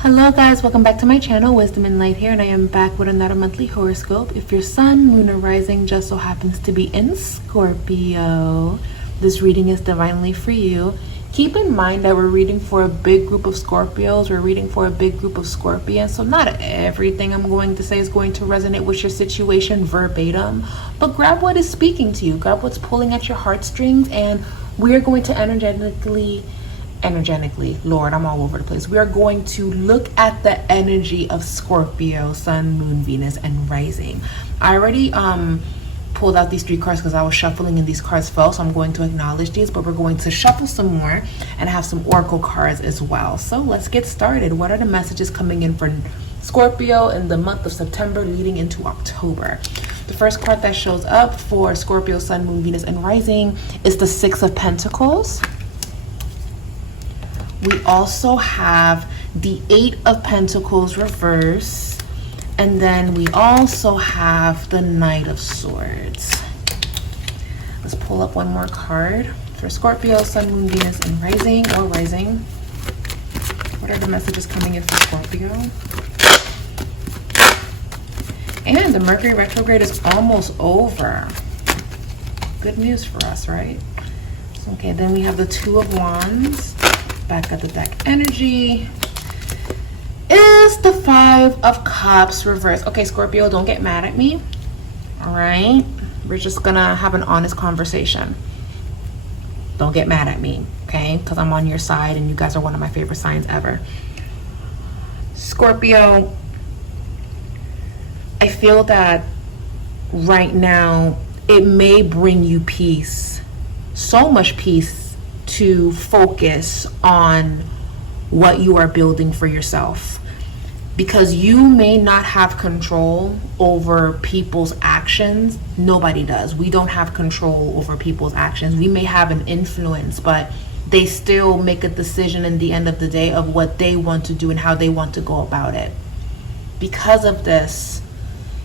Hello guys, welcome back to my channel, Wisdom and Light here, and I am back with another monthly horoscope. If your sun, moon, or rising just so happens to be in Scorpio, this reading is divinely for you. Keep in mind that we're reading for a big group of Scorpios, we're reading for a big group of Scorpions, so not everything I'm going to say is going to resonate with your situation verbatim, but grab what is speaking to you, grab what's pulling at your heartstrings, and we're going to energetically, Lord, I'm all over the place. We are going to look at the energy of Scorpio, sun, moon, Venus, and rising. I already pulled out these three cards because I was shuffling and these cards fell, so I'm going to acknowledge these, but we're going to shuffle some more and have some oracle cards as well. So let's get started. What are the messages coming in for Scorpio in the month of September leading into October? The first card that shows up for Scorpio, sun, moon, Venus, and rising is the Six of Pentacles. We also have the Eight of Pentacles reverse, and then we also have the Knight of Swords. Let's pull up one more card for Scorpio, sun, moon, Venus, and rising or rising. What are the messages coming in for Scorpio? And the Mercury retrograde is almost over. Good news for us, right? Okay, then we have the Two of Wands. Back at the deck energy is the Five of Cups reverse. Okay, Scorpio, don't get mad at me. All right, we're just gonna have an honest conversation. Don't get mad at me, okay? Because I'm on your side and you guys are one of my favorite signs ever. Scorpio, I feel that right now it may bring you peace, so much peace, to focus on what you are building for yourself, because you may not have control over people's actions. Nobody does. We don't have control over people's actions. We may have an influence, but they still make a decision in the end of the day of what they want to do and how they want to go about it. Because of this,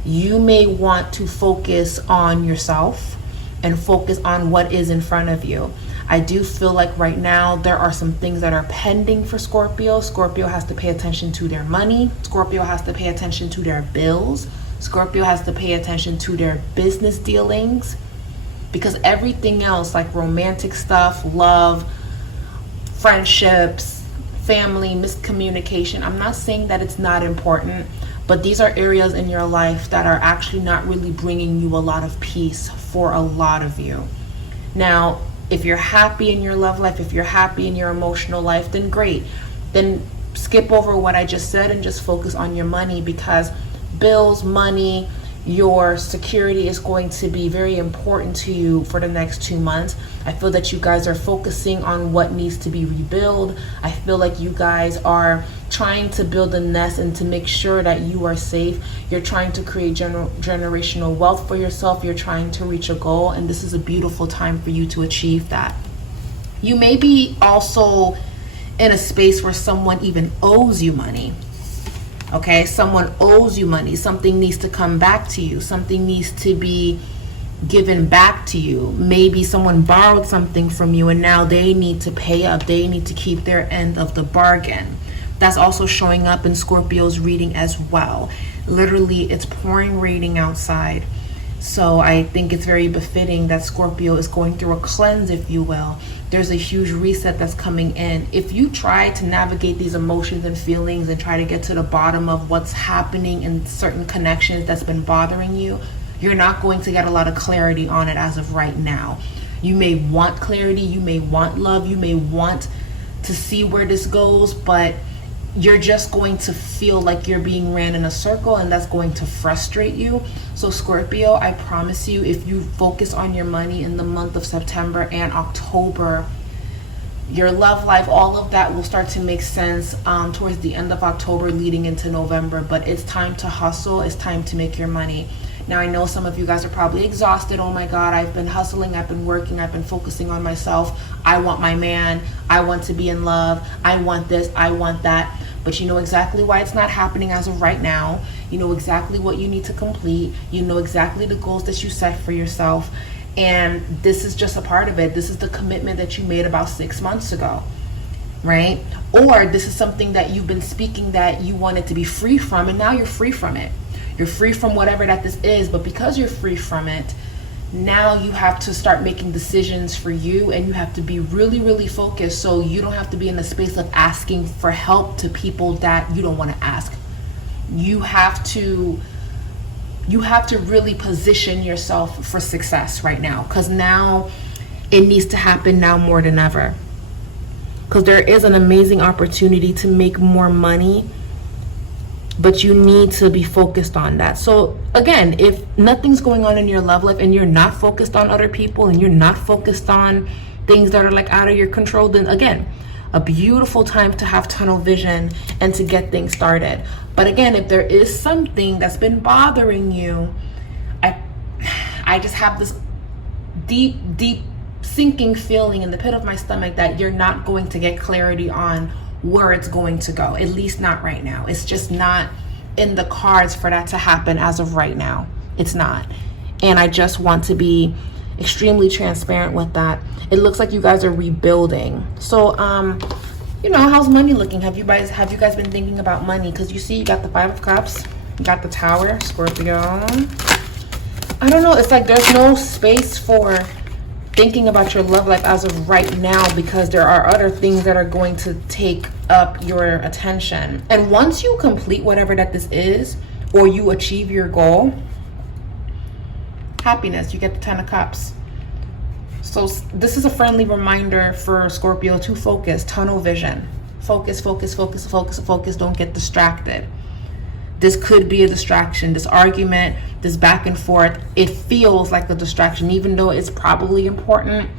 you may want to focus on yourself and focus on what is in front of you. I do feel like right now there are some things that are pending for Scorpio. Scorpio has to pay attention to their money. Scorpio has to pay attention to their bills. Scorpio has to pay attention to their business dealings, because everything else, like romantic stuff, love, friendships, family, miscommunication, I'm not saying that it's not important, but these are areas in your life that are actually not really bringing you a lot of peace for a lot of you. Now, if you're happy in your love life, if you're happy in your emotional life, then great. Then skip over what I just said and just focus on your money, because bills, money, your security is going to be very important to you for the next 2 months. I feel that you guys are focusing on what needs to be rebuilt. I feel like you guys are trying to build a nest and to make sure that you are safe. You're trying to create generational wealth for yourself. You're trying to reach a goal, and this is a beautiful time for you to achieve that. You may be also in a space where someone even owes you money. Okay, someone owes you money. Something needs to come back to you. Something needs to be given back to you. Maybe someone borrowed something from you and now they need to pay up. They need to keep their end of the bargain. That's also showing up in Scorpio's reading as well. Literally, it's pouring raining outside. So I think it's very befitting that Scorpio is going through a cleanse, if you will. There's a huge reset that's coming in. If you try to navigate these emotions and feelings and try to get to the bottom of what's happening in certain connections that's been bothering you, you're not going to get a lot of clarity on it as of right now. You may want clarity, you may want love, you may want to see where this goes, but you're just going to feel like you're being ran in a circle, and that's going to frustrate you. So Scorpio, I promise you, if you focus on your money in the month of September and October, your love life, all of that will start to make sense towards the end of October leading into November. But it's time to hustle. It's time to make your money. Now, I know some of you guys are probably exhausted. Oh my God, I've been hustling, I've been working, I've been focusing on myself. I want my man, I want to be in love, I want this, I want that. But you know exactly why it's not happening as of right now. You know exactly what you need to complete. You know exactly the goals that you set for yourself. And this is just a part of it. This is the commitment that you made about 6 months ago. right? Or this is something that you've been speaking that you wanted to be free from, and now you're free from it. You're free from whatever that this is, but because you're free from it, now you have to start making decisions for you, and you have to be really, really focused, so you don't have to be in the space of asking for help to people that you don't want to ask. You have to really position yourself for success right now, because now it needs to happen now more than ever, because there is an amazing opportunity to make more money, but you need to be focused on that. So again, if nothing's going on in your love life and you're not focused on other people and you're not focused on things that are like out of your control, then again, a beautiful time to have tunnel vision and to get things started. But again, if there is something that's been bothering you, I just have this deep sinking feeling in the pit of my stomach that you're not going to get clarity on where it's going to go, at least not right now. It's just not in the cards for that to happen as of right now. It's not. And I just want to be extremely transparent with that. It looks like you guys are rebuilding. So you know, how's money looking? Have you guys been thinking about money? Because you see, you got the 5 of Cups, you got the Tower, Scorpio. I don't know, it's like there's no space for thinking about your love life as of right now, because there are other things that are going to take up your attention. And once you complete whatever that this is, or you achieve your goal, happiness, you get the 10 of Cups. So this is a friendly reminder for Scorpio to focus, tunnel vision. Focus, focus, focus, focus, focus. Don't get distracted. This could be a distraction. This argument, this back and forth, it feels like a distraction, even though it's probably important.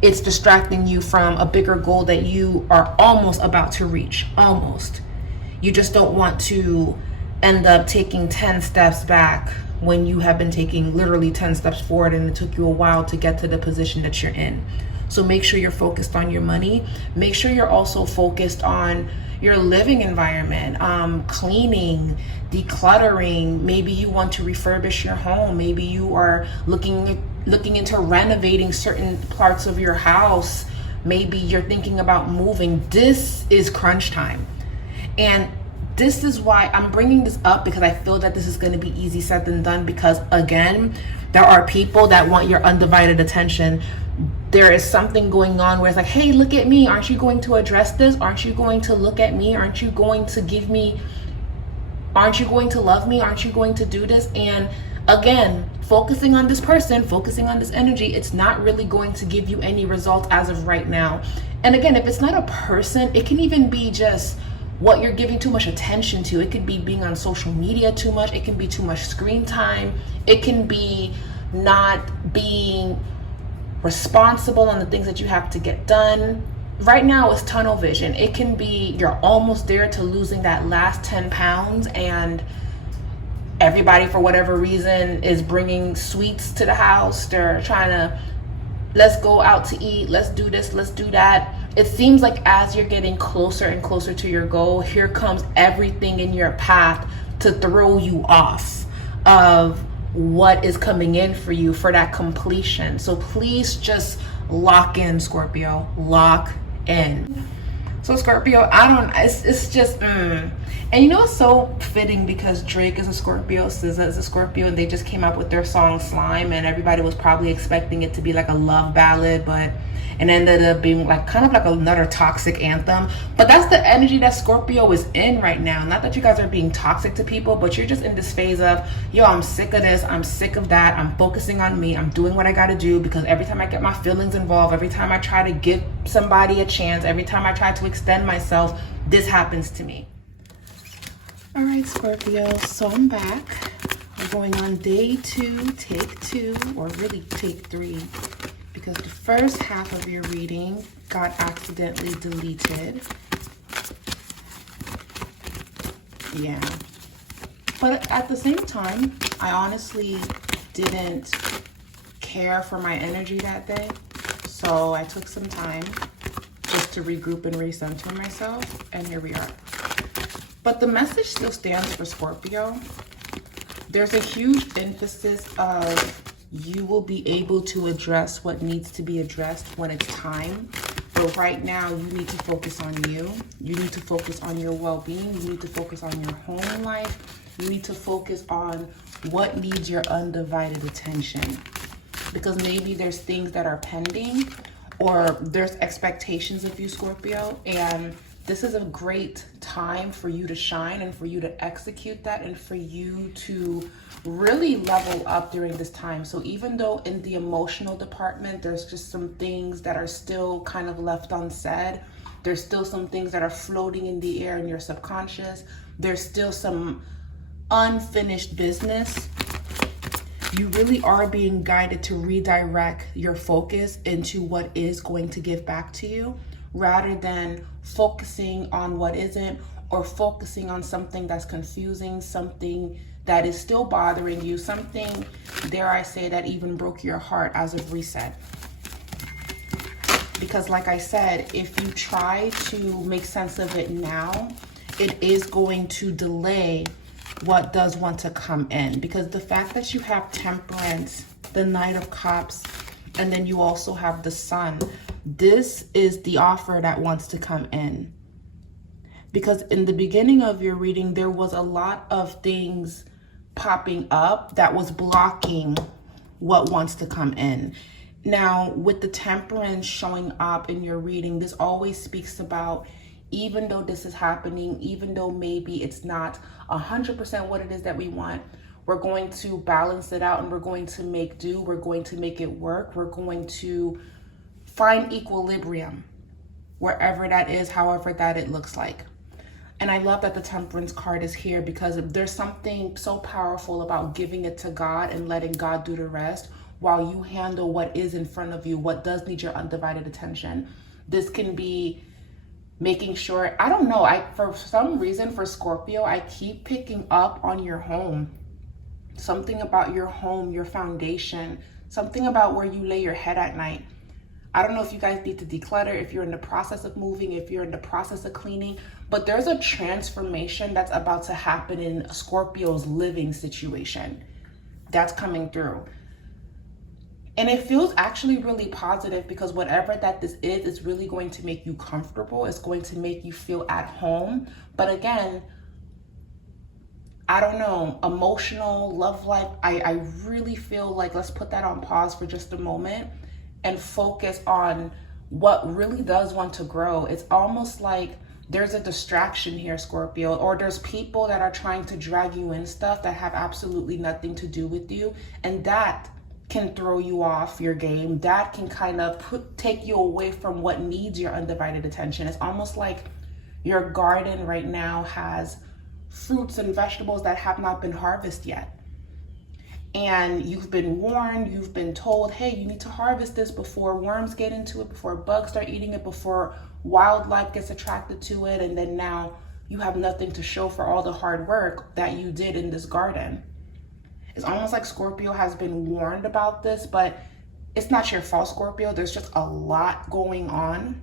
It's distracting you from a bigger goal that you are almost about to reach. Almost. You just don't want to end up taking 10 steps back when you have been taking literally 10 steps forward, and it took you a while to get to the position that you're in. So make sure you're focused on your money. Make sure you're also focused on your living environment, cleaning, decluttering. Maybe you want to refurbish your home. Maybe you are looking into renovating certain parts of your house. Maybe you're thinking about moving. This is crunch time. And this is why I'm bringing this up, because I feel that this is going to be easy said than done, because again, there are people that want your undivided attention. There is something going on where it's like, hey, look at me. Aren't you going to address this? Aren't you going to look at me? Aren't you going to give me, aren't you going to love me? Aren't you going to do this? And again, focusing on this person, focusing on this energy, it's not really going to give you any result as of right now. And again, if it's not a person, it can even be just what you're giving too much attention to. It could be being on social media too much. It can be too much screen time. It can be not being responsible on the things that you have to get done. Right now it's tunnel vision. It can be you're almost there to losing that last 10 pounds, and everybody, for whatever reason, is bringing sweets to the house. They're trying to, let's go out to eat, let's do this, let's do that. It seems like as you're getting closer and closer to your goal, here comes everything in your path to throw you off of what is coming in for you for that completion. So please just lock in, Scorpio. Lock in. So Scorpio, it's just and you know, it's so fitting because Drake is a Scorpio, SZA is a Scorpio, and they just came out with their song Slime, and everybody was probably expecting it to be like a love ballad, but it ended up being like kind of like another toxic anthem. But that's the energy that Scorpio is in right now. Not that you guys are being toxic to people, but you're just in this phase of, yo, I'm sick of this, I'm sick of that, I'm focusing on me, I'm doing what I gotta do, because every time I get my feelings involved, every time I try to give somebody a chance, every time I try to extend myself, this happens to me. All right, Scorpio, so I'm back. We're going on day 2, take 2, or really take 3. Because the first half of your reading got accidentally deleted. Yeah. But at the same time, I honestly didn't care for my energy that day. So I took some time just to regroup and recenter myself. And here we are. But the message still stands for Scorpio. There's a huge emphasis of you will be able to address what needs to be addressed when it's time. But right now, you need to focus on you. You need to focus on your well-being. You need to focus on your home life. You need to focus on what needs your undivided attention. Because maybe there's things that are pending, or there's expectations of you, Scorpio, and this is a great time for you to shine and for you to execute that and for you to really level up during this time. So even though in the emotional department, there's just some things that are still kind of left unsaid, there's still some things that are floating in the air in your subconscious, there's still some unfinished business, you really are being guided to redirect your focus into what is going to give back to you, rather than focusing on what isn't, or focusing on something that's confusing, something that is still bothering you, something, dare I say, that even broke your heart as a reset. Because like I said, if you try to make sense of it now, it is going to delay what does want to come in. Because the fact that you have Temperance, the Knight of Cups, and then you also have the Sun, this is the offer that wants to come in. Because in the beginning of your reading, there was a lot of things popping up that was blocking what wants to come in. Now, with the Temperance showing up in your reading, this always speaks about, even though this is happening, even though maybe it's not 100% what it is that we want, we're going to balance it out and we're going to make do. We're going to make it work. We're going to find equilibrium wherever that is, however that it looks like. And I love that the Temperance card is here, because there's something so powerful about giving it to God and letting God do the rest while you handle what is in front of you, what does need your undivided attention. This can be making sure, I don't know, for some reason for Scorpio, I keep picking up on your home. Something about your home, your foundation, something about where you lay your head at night. I don't know if you guys need to declutter, if you're in the process of moving, if you're in the process of cleaning, but there's a transformation that's about to happen in Scorpio's living situation. That's coming through. And it feels actually really positive, because whatever that this is really going to make you comfortable. It's going to make you feel at home. But again, I don't know, emotional, love life, I really feel like let's put that on pause for just a moment and focus on what really does want to grow. It's almost like there's a distraction here, Scorpio, or there's people that are trying to drag you in stuff that have absolutely nothing to do with you. And that can throw you off your game. That can kind of take you away from what needs your undivided attention. It's almost like your garden right now has fruits and vegetables that have not been harvested yet. And you've been warned, you've been told, hey, you need to harvest this before worms get into it, before bugs start eating it, before wildlife gets attracted to it. And then now you have nothing to show for all the hard work that you did in this garden. It's almost like Scorpio has been warned about this, but it's not your fault, Scorpio. There's just a lot going on.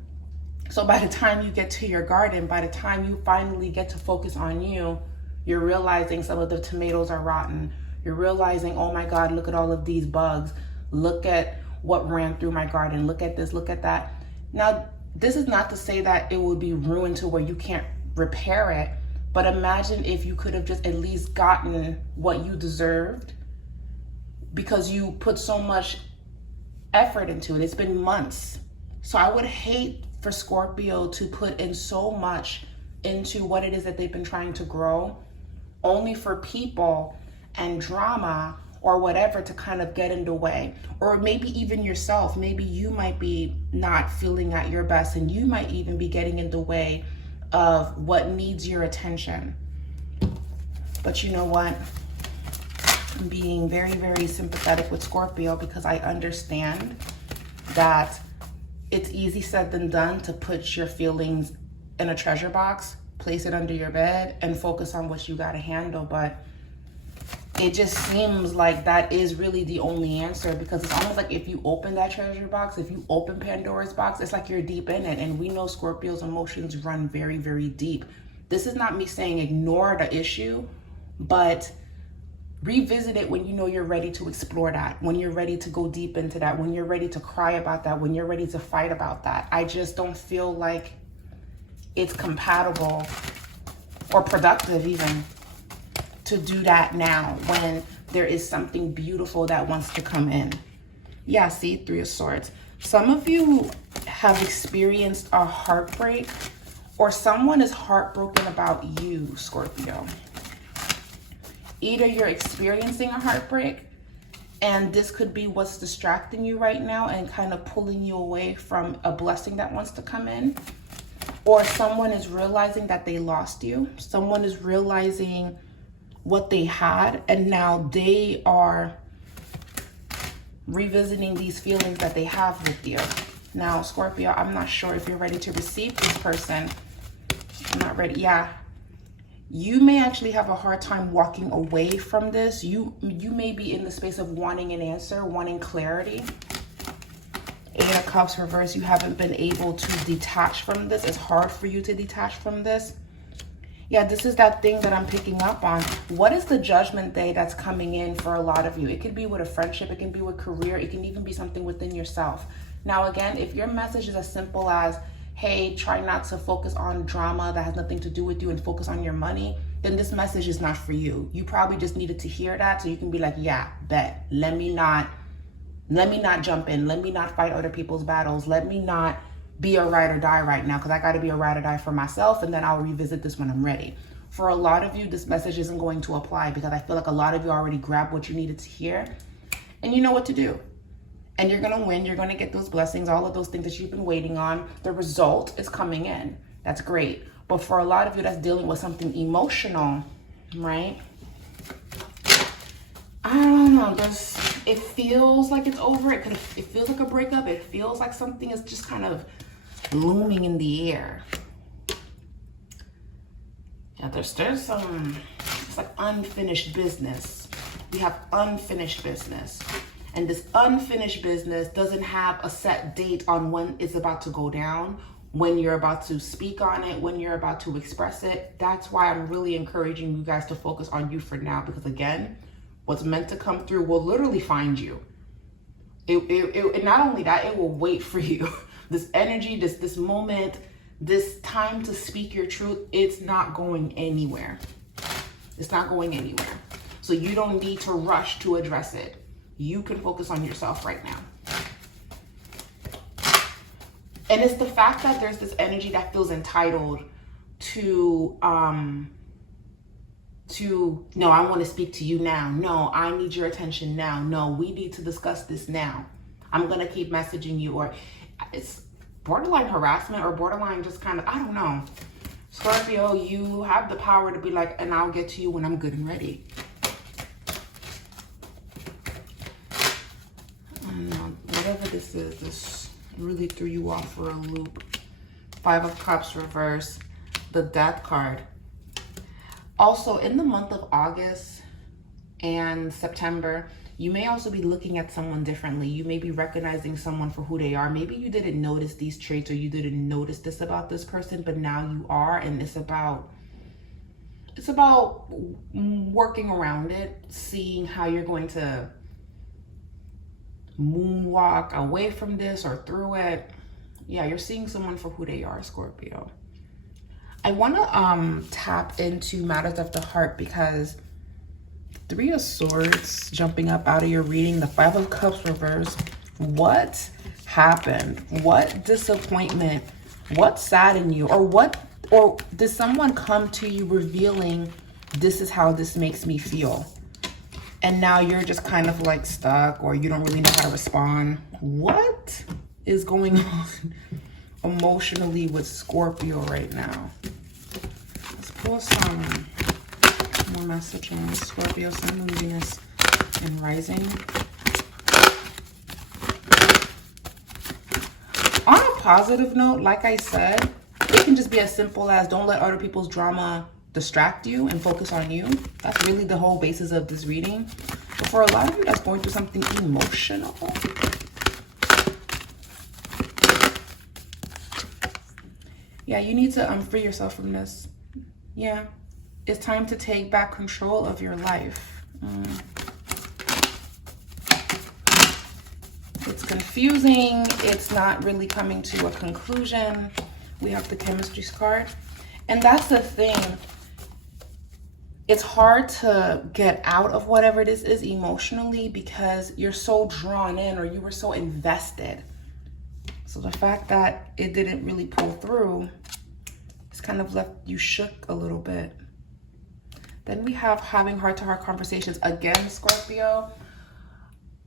So by the time you get to your garden, by the time you finally get to focus on you, you're realizing some of the tomatoes are rotten. You're realizing, oh my God, look at all of these bugs. Look at what ran through my garden. Look at this, look at that. Now, this is not to say that it will be ruined to where you can't repair it, but imagine if you could have just at least gotten what you deserved, because you put so much effort into it. It's been months. So I would hate for Scorpio to put in so much into what it is that they've been trying to grow, only for people and drama or whatever to kind of get in the way. Or maybe even yourself, maybe you might be not feeling at your best, and you might even be getting in the way of what needs your attention. But you know what? I'm being very, very sympathetic with Scorpio, because I understand that it's easy said than done to put your feelings in a treasure box, place it under your bed, and focus on what you gotta handle. But it just seems like that is really the only answer, because it's almost like if you open that treasure box, if you open Pandora's box, it's like you're deep in it. And we know Scorpio's emotions run very, very deep. This is not me saying ignore the issue, but Revisit it when you know you're ready to explore that, when you're ready to go deep into that, when you're ready to cry about that, when you're ready to fight about that. I just don't feel like it's compatible or productive even to do that now when there is something beautiful that wants to come in. Yeah, see, Three of Swords. Some of you have experienced a heartbreak, or someone is heartbroken about you, Scorpio. Either you're experiencing a heartbreak, and this could be what's distracting you right now and kind of pulling you away from a blessing that wants to come in. Or someone is realizing that they lost you. Someone is realizing what they had, and now they are revisiting these feelings that they have with you. Now, Scorpio, I'm not sure if you're ready to receive this person. I'm not ready. Yeah. You may actually have a hard time walking away from this. You may be in the space of wanting an answer, wanting clarity. Eight of Cups reverse. You haven't been able to detach from this. It's hard for you to detach from this. Yeah, this is that thing that I'm picking up on. What is the judgment day that's coming in for a lot of you? It could be with a friendship. It can be with career. It can even be something within yourself. Now, again, if your message is as simple as, hey, try not to focus on drama that has nothing to do with you and focus on your money, then this message is not for you. You probably just needed to hear that so you can be like, yeah, bet. Let me not jump in. Let me not fight other people's battles. Let me not be a ride or die right now, because I got to be a ride or die for myself, and then I'll revisit this when I'm ready. For a lot of you, this message isn't going to apply because I feel like a lot of you already grabbed what you needed to hear and you know what to do. And you're going to win. You're going to get those blessings, all of those things that you've been waiting on. The result is coming in. That's great. But for a lot of you that's dealing with something emotional, right? I don't know. It feels like it's over. It feels like a breakup. It feels like something is just kind of looming in the air. Yeah, there's some, it's like unfinished business. We have unfinished business. And this unfinished business doesn't have a set date on when it's about to go down, when you're about to speak on it, when you're about to express it. That's why I'm really encouraging you guys to focus on you for now, because again, what's meant to come through will literally find you. It not only that, it will wait for you. This energy, this moment, this time to speak your truth, it's not going anywhere. It's not going anywhere. So you don't need to rush to address it. You can focus on yourself right now. And it's the fact that there's this energy that feels entitled to no, I want to speak to you now. No, I need your attention now. No, we need to discuss this now. I'm going to keep messaging you. Or it's borderline harassment, or borderline just kind of, I don't know. Scorpio, you have the power to be like, and I'll get to you when I'm good and ready. I don't know. Whatever this is, this really threw you off for a loop. Five of Cups reverse, the Death card. Also, in the month of August and September, you may also be looking at someone differently. You may be recognizing someone for who they are. Maybe you didn't notice these traits, or you didn't notice this about this person, but now you are, and it's about working around it, seeing how you're going to moonwalk away from this or through it. Yeah, you're seeing someone for who they are, Scorpio. I want to tap into matters of the heart, because Three of Swords jumping up out of your reading, the Five of Cups reverse. What happened? What disappointment? What saddened you? Or did someone come to you revealing, this is how this makes me feel? And now you're just kind of like stuck, or you don't really know how to respond. What is going on emotionally with Scorpio right now? Let's pull some more message on Scorpio, Sun, Moon, Venus, and Rising. On a positive note, like I said, it can just be as simple as don't let other people's drama distract you and focus on you. That's really the whole basis of this reading. But for a lot of you that's going through something emotional, yeah, you need to free yourself from this. Yeah, it's time to take back control of your life. It's confusing. It's not really coming to a conclusion. We have the chemistry card. And that's the thing. It's hard to get out of whatever this is emotionally because you're so drawn in, or you were so invested. So the fact that it didn't really pull through, it's kind of left you shook a little bit. Then we have having heart-to-heart conversations. Again, Scorpio,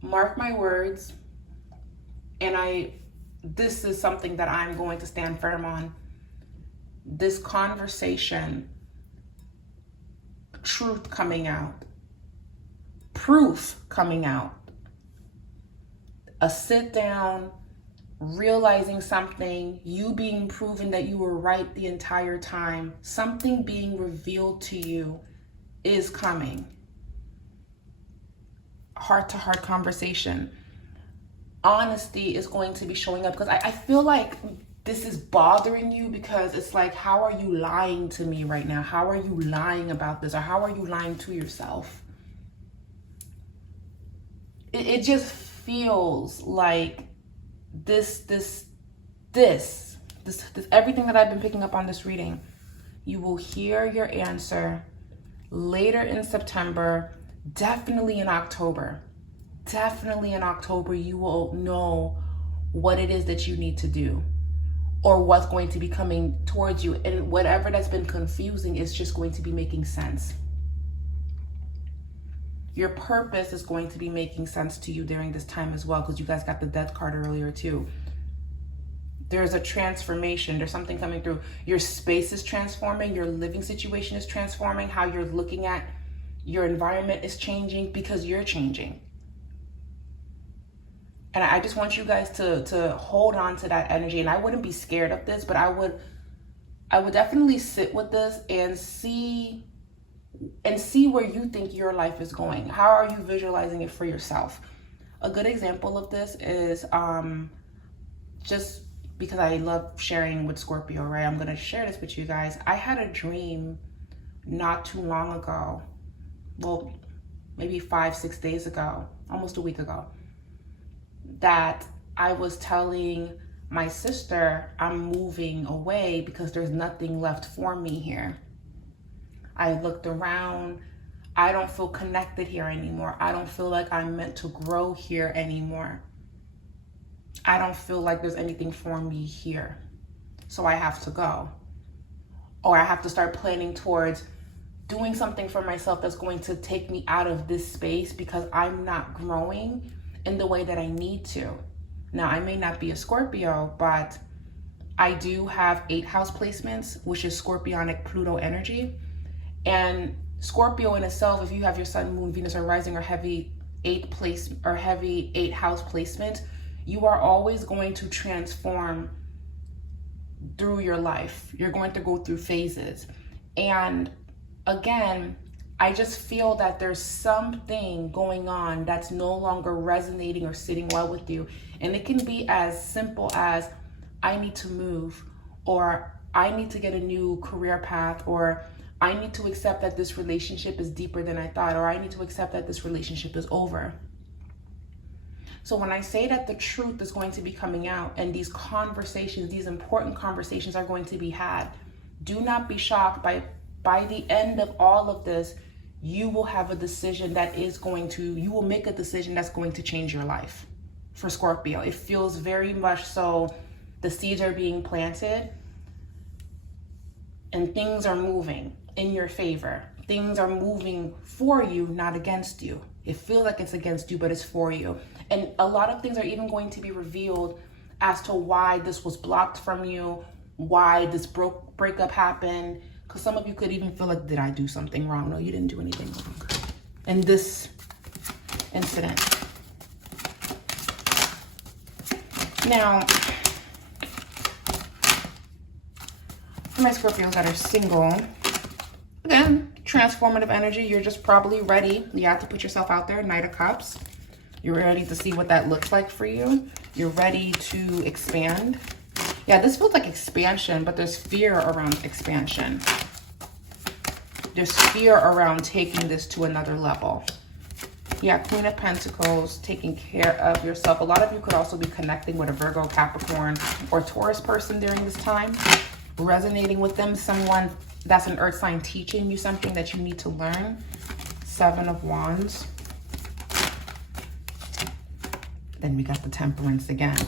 mark my words. And this is something that I'm going to stand firm on. This conversation, truth coming out, proof coming out, a sit down, realizing something, you being proven that you were right the entire time, something being revealed to you is coming. Heart-to-heart conversation. Honesty is going to be showing up, because I feel like this is bothering you, because it's like, how are you lying to me right now? How are you lying about this? Or how are you lying to yourself? It just feels like this everything that I've been picking up on this reading. You will hear your answer later in September, definitely in October. Definitely in October, you will know what it is that you need to do, or what's going to be coming towards you. And whatever that's been confusing is just going to be making sense. Your purpose is going to be making sense to you during this time as well, because you guys got the Death card earlier too. There's a transformation. There's something coming through. Your space is transforming. Your living situation is transforming. How you're looking at your environment is changing, because you're changing. And I just want you guys to hold on to that energy. And I wouldn't be scared of this, but I would definitely sit with this and see where you think your life is going. How are you visualizing it for yourself? A good example of this is just because I love sharing with Scorpio, right? I'm going to share this with you guys. I had a dream not too long ago. Well, maybe 5-6 days ago, almost a week ago, that I was telling my sister I'm moving away because there's nothing left for me here. I looked around. I don't feel connected here anymore. I don't feel like I'm meant to grow here anymore. I don't feel like there's anything for me here. So I have to go. Or I have to start planning towards doing something for myself that's going to take me out of this space, because I'm not growing in the way that I need to. Now, I may not be a Scorpio, but I do have 8 house placements, which is Scorpionic Pluto energy. And Scorpio in itself, if you have your Sun, Moon, Venus, or Rising, or heavy 8 house placement, you are always going to transform through your life. You're going to go through phases. And again, I just feel that there's something going on that's no longer resonating or sitting well with you. And it can be as simple as, I need to move, or I need to get a new career path, or I need to accept that this relationship is deeper than I thought, or I need to accept that this relationship is over. So when I say that the truth is going to be coming out, and these conversations, these important conversations are going to be had, do not be shocked by the end of all of this. You will have a decision you will make a decision that's going to change your life. For Scorpio, it feels very much so the seeds are being planted and things are moving in your favor. Things are moving for you, not against you. It feels like it's against you, but it's for you. And a lot of things are even going to be revealed as to why this was blocked from you, why this breakup happened. Because some of you could even feel like, did I do something wrong? No, you didn't do anything wrong in this incident. Now, for my Scorpios that are single, again, transformative energy. You're just probably ready. You have to put yourself out there. Knight of Cups. You're ready to see what that looks like for you. You're ready to expand. Yeah, this feels like expansion, but there's fear around expansion. There's fear around taking this to another level. Yeah, Queen of Pentacles, taking care of yourself. A lot of you could also be connecting with a Virgo, Capricorn, or Taurus person during this time. Resonating with them, someone that's an earth sign teaching you something that you need to learn. 7 of Wands. Then we got the Temperance again.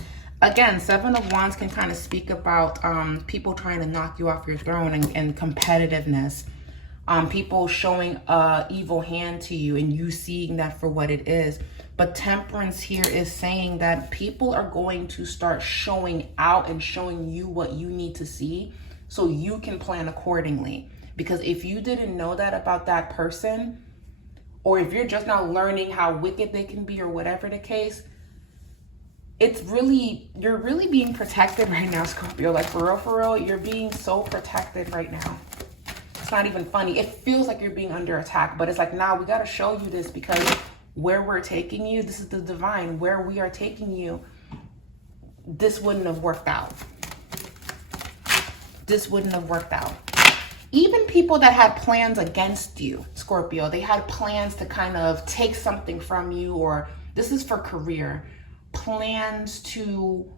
Again, 7 of Wands can kind of speak about people trying to knock you off your throne and competitiveness. People showing a evil hand to you and you seeing that for what it is. But Temperance here is saying that people are going to start showing out and showing you what you need to see so you can plan accordingly. Because if you didn't know that about that person, or if you're just now learning how wicked they can be or whatever the case, you're really being protected right now, Scorpio. Like for real, you're being so protected right now. It's not even funny. It feels like you're being under attack, but it's like, nah, we got to show you this, because where we're taking you, this is the divine, where we are taking you, this wouldn't have worked out. This wouldn't have worked out. Even people that had plans against you, Scorpio, they had plans to kind of take something from you, or this is for career, plans to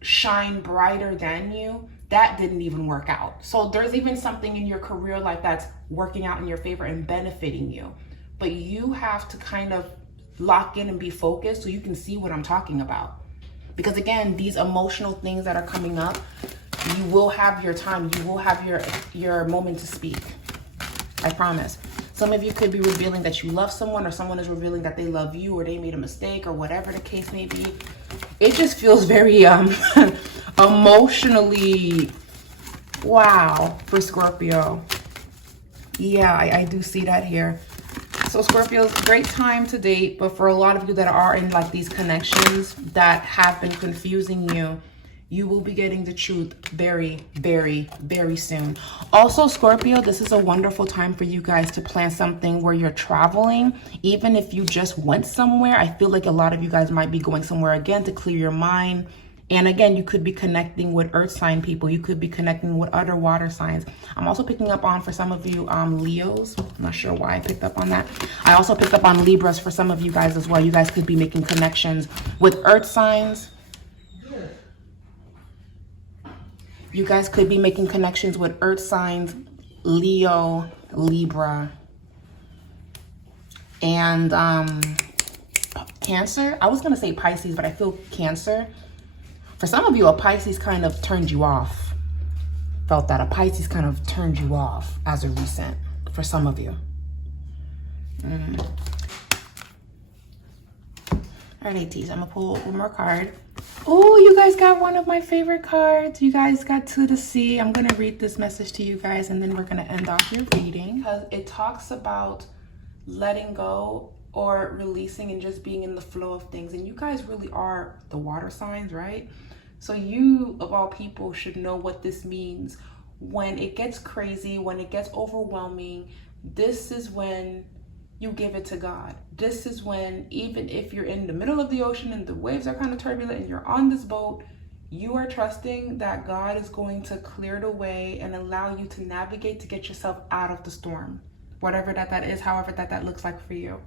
shine brighter than you, that didn't even work out. So there's even something in your career life that's working out in your favor and benefiting you. But you have to kind of lock in and be focused so you can see what I'm talking about. Because again, these emotional things that are coming up, you will have your time. You will have your moment to speak. I promise. Some of you could be revealing that you love someone, or someone is revealing that they love you, or they made a mistake, or whatever the case may be. It just feels very emotionally, wow, for Scorpio. Yeah, I do see that here. So Scorpio, great time to date, but for a lot of you that are in like these connections that have been confusing you, you will be getting the truth very, very, very soon. Also, Scorpio, this is a wonderful time for you guys to plan something where you're traveling. Even if you just went somewhere, I feel like a lot of you guys might be going somewhere again to clear your mind. And again, you could be connecting with earth sign people. You could be connecting with other water signs. I'm also picking up on, for some of you, Leos. I'm not sure why I picked up on that. I also picked up on Libras for some of you guys as well. You guys could be making connections with earth signs. You guys could be making connections with earth signs, Leo, Libra, and Cancer. I was going to say Pisces, but I feel Cancer. For some of you, a Pisces kind of turned you off. Felt that a Pisces kind of turned you off as a recent, for some of you. All right, ATs, I'm going to pull one more card. Oh, you guys got one of my favorite cards. You guys got to the sea. I'm going to read this message to you guys, and then we're going to end off your reading. Because it talks about letting go or releasing and just being in the flow of things. And you guys really are the water signs, right? So you, of all people, should know what this means. When it gets crazy, when it gets overwhelming, this is when you give it to God. This is when, even if you're in the middle of the ocean and the waves are kind of turbulent and you're on this boat, you are trusting that God is going to clear the way and allow you to navigate to get yourself out of the storm. Whatever that is, however that looks like for you.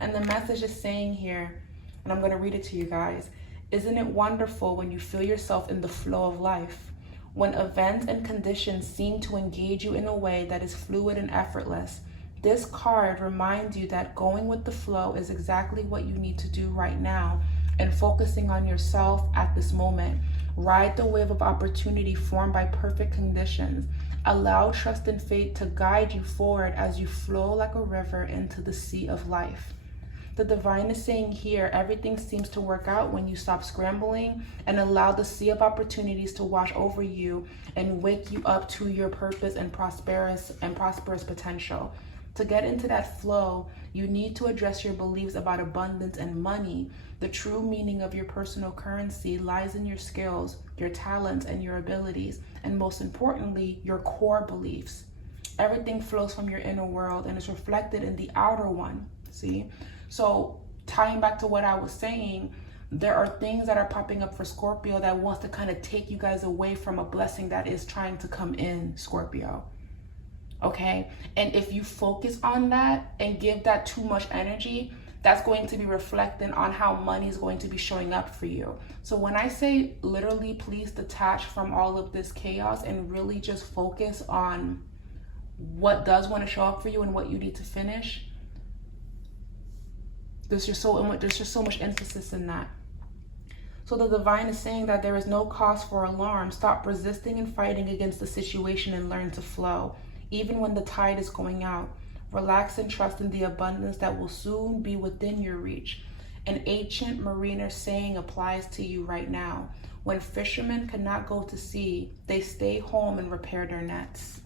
And the message is saying here, and I'm going to read it to you guys, isn't it wonderful when you feel yourself in the flow of life? When events and conditions seem to engage you in a way that is fluid and effortless. This card reminds you that going with the flow is exactly what you need to do right now, and focusing on yourself at this moment. Ride the wave of opportunity formed by perfect conditions. Allow trust and faith to guide you forward as you flow like a river into the sea of life. The divine is saying here, everything seems to work out when you stop scrambling and allow the sea of opportunities to wash over you and wake you up to your purpose and prosperous potential. To get into that flow, you need to address your beliefs about abundance and money. The true meaning of your personal currency lies in your skills, your talents, and your abilities, and most importantly, your core beliefs. Everything flows from your inner world and is reflected in the outer one, see? So tying back to what I was saying, there are things that are popping up for Scorpio that wants to kind of take you guys away from a blessing that is trying to come in, Scorpio. Okay, and if you focus on that and give that too much energy, that's going to be reflecting on how money is going to be showing up for you. So when I say literally, please detach from all of this chaos and really just focus on what does want to show up for you and what you need to finish. There's just so much emphasis in that. So the divine is saying that there is no cause for alarm. Stop resisting and fighting against the situation and learn to flow. Even when the tide is going out, relax and trust in the abundance that will soon be within your reach. An ancient mariner saying applies to you right now. When fishermen cannot go to sea, they stay home and repair their nets.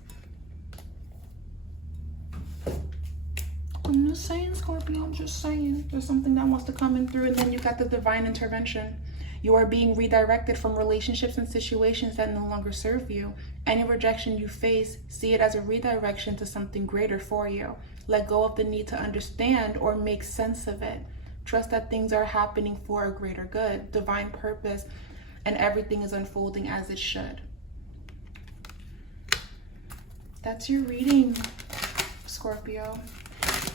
I'm just saying, Scorpio, I'm just saying. There's something that wants to come in through, and then you got the divine intervention. You are being redirected from relationships and situations that no longer serve you. Any rejection you face, see it as a redirection to something greater for you. Let go of the need to understand or make sense of it. Trust that things are happening for a greater good, divine purpose, and everything is unfolding as it should. That's your reading, Scorpio.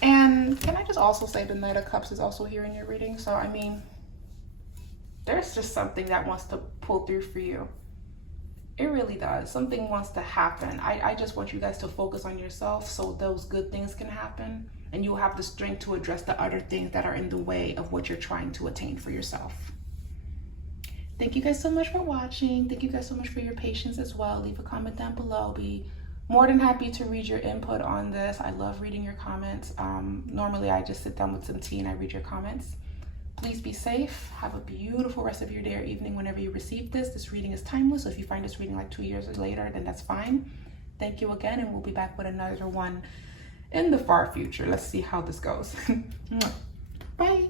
And can I just also say the Knight of Cups is also here in your reading? So, I mean, there's just something that wants to pull through for you. It really does. Something wants to happen. I just want you guys to focus on yourself so those good things can happen. And you'll have the strength to address the other things that are in the way of what you're trying to attain for yourself. Thank you guys so much for watching. Thank you guys so much for your patience as well. Leave a comment down below. I'll be more than happy to read your input on this. I love reading your comments. Normally I just sit down with some tea and I read your comments. Please be safe. Have a beautiful rest of your day or evening whenever you receive this. This reading is timeless. So if you find this reading like 2 years later, then that's fine. Thank you again, and we'll be back with another one in the far future. Let's see how this goes. Bye.